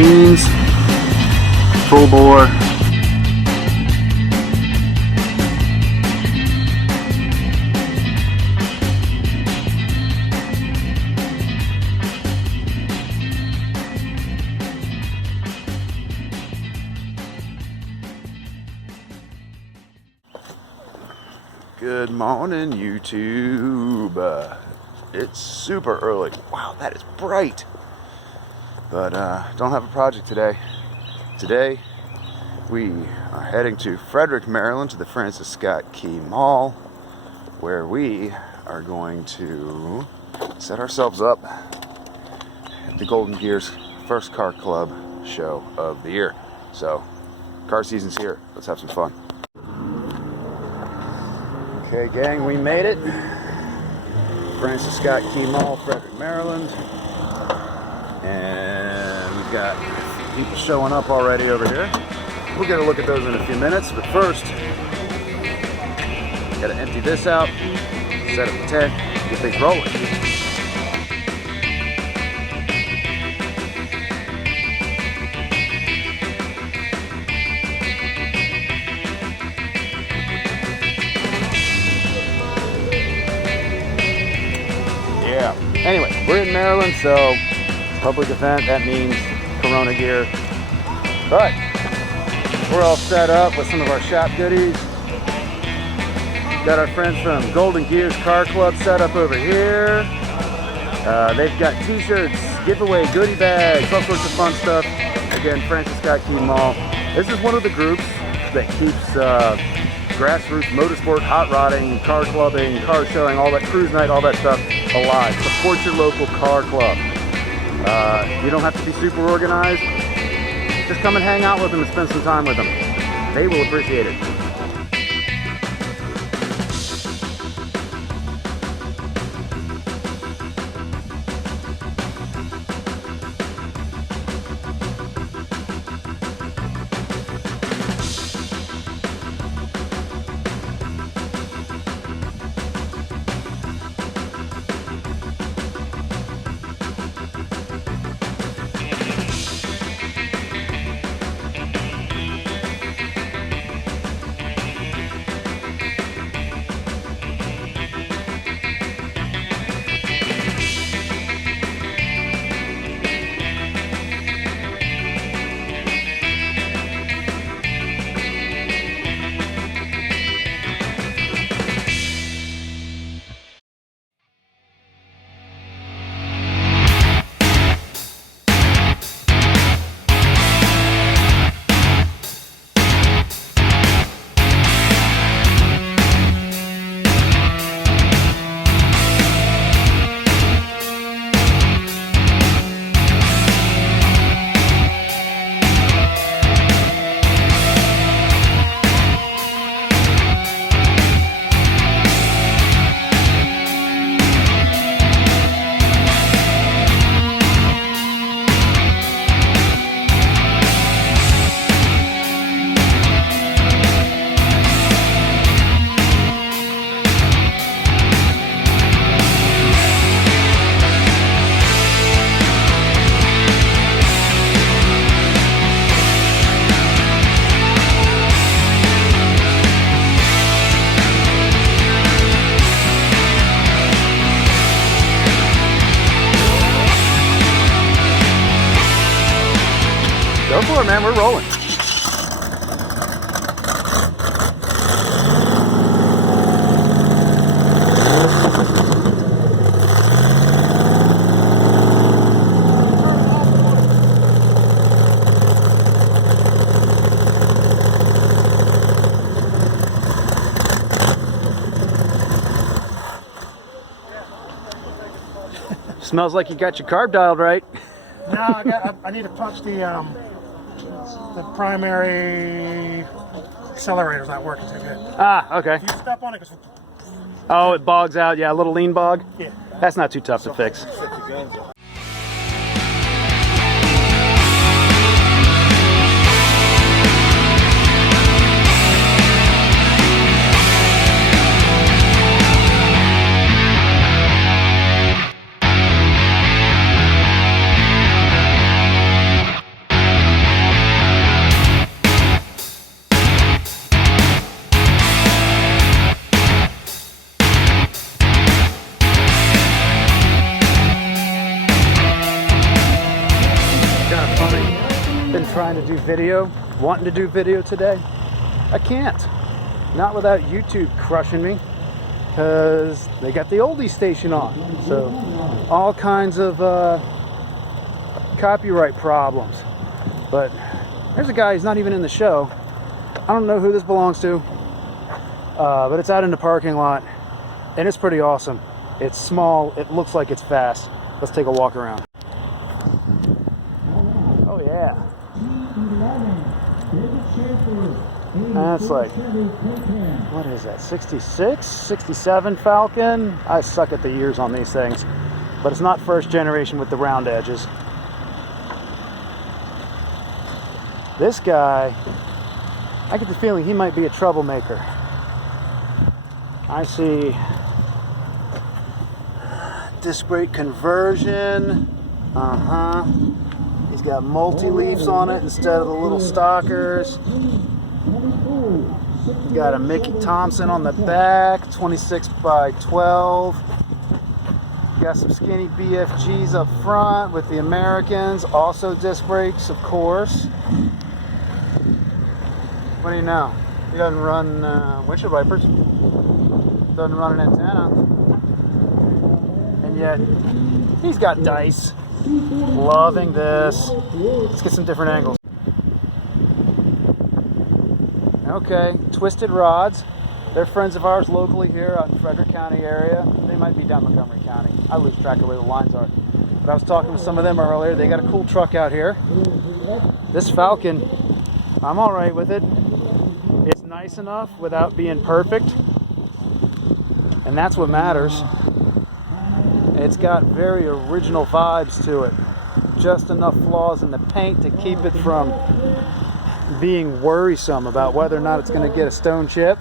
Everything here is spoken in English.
beans, full bore. Good morning, YouTube. It's super early. Wow, that is bright. But don't have a project today. Today we are heading to Frederick, Maryland, to the Francis Scott Key Mall, where we are going to set ourselves up at the Golden Gears first car club show of the year. So, car season's here. Let's have some fun. Okay, gang, we made it. Francis Scott Key Mall, Frederick, Maryland. And we've got people showing up already over here. We'll get a look at those in a few minutes, but first, gotta empty this out, set up the tent, get things rolling. Yeah. Anyway, we're in Maryland, so public event, that means Corona gear. But we're all set up with some of our shop goodies. Got our friends from Golden Gears Car Club set up over here. They've got t-shirts, giveaway goodie bags, all sorts of fun stuff. Again, Francis Scott Key Mall. This is one of the groups that keeps grassroots motorsport, hot rodding, car clubbing, car showing, all that, cruise night, all that stuff alive. Support your local car club. You don't have to be super organized. Just come and hang out with them and spend some time with them. They will appreciate it. Go for it, man. We're rolling. Smells like you got your carb dialed right. No, I need to punch the primary accelerator's not working too good. Ah, okay. If you step on it, goes, Oh, it bogs out. Yeah, a little lean bog. yeah. That's not too tough to fix. trying to do video, wanting to do video today. I can't. Not without YouTube crushing me, because they got the oldie station on. So all kinds of copyright problems. But there's a guy who's not even in the show. I don't know who this belongs to, but it's out in the parking lot, and it's pretty awesome. It's small. It looks like it's fast. Let's take a walk around. Oh yeah. That's like, what is that, 66, 67 Falcon? I suck at the years on these things, but it's not first generation with the round edges. This guy, I get the feeling he might be a troublemaker. I see disc brake conversion. He's got multi-leafs on it instead of the little stockers. Got a Mickey Thompson on the back, 26 by 12. Got some skinny BFGs up front with the Americans, also disc brakes, of course. What do you know? He doesn't run windshield wipers, doesn't run an antenna, and yet he's got dice. Loving this. Let's get some different angles. Okay, Twisted Rods. They're friends of ours locally here out in Frederick County area. They might be down Montgomery County. I lose track of where the lines are. But I was talking with some of them earlier. They got a cool truck out here. This Falcon, I'm all right with it. It's nice enough without being perfect. And that's what matters. It's got very original vibes to it. Just enough flaws in the paint to keep it from being worrisome about whether or not it's going to get a stone chip.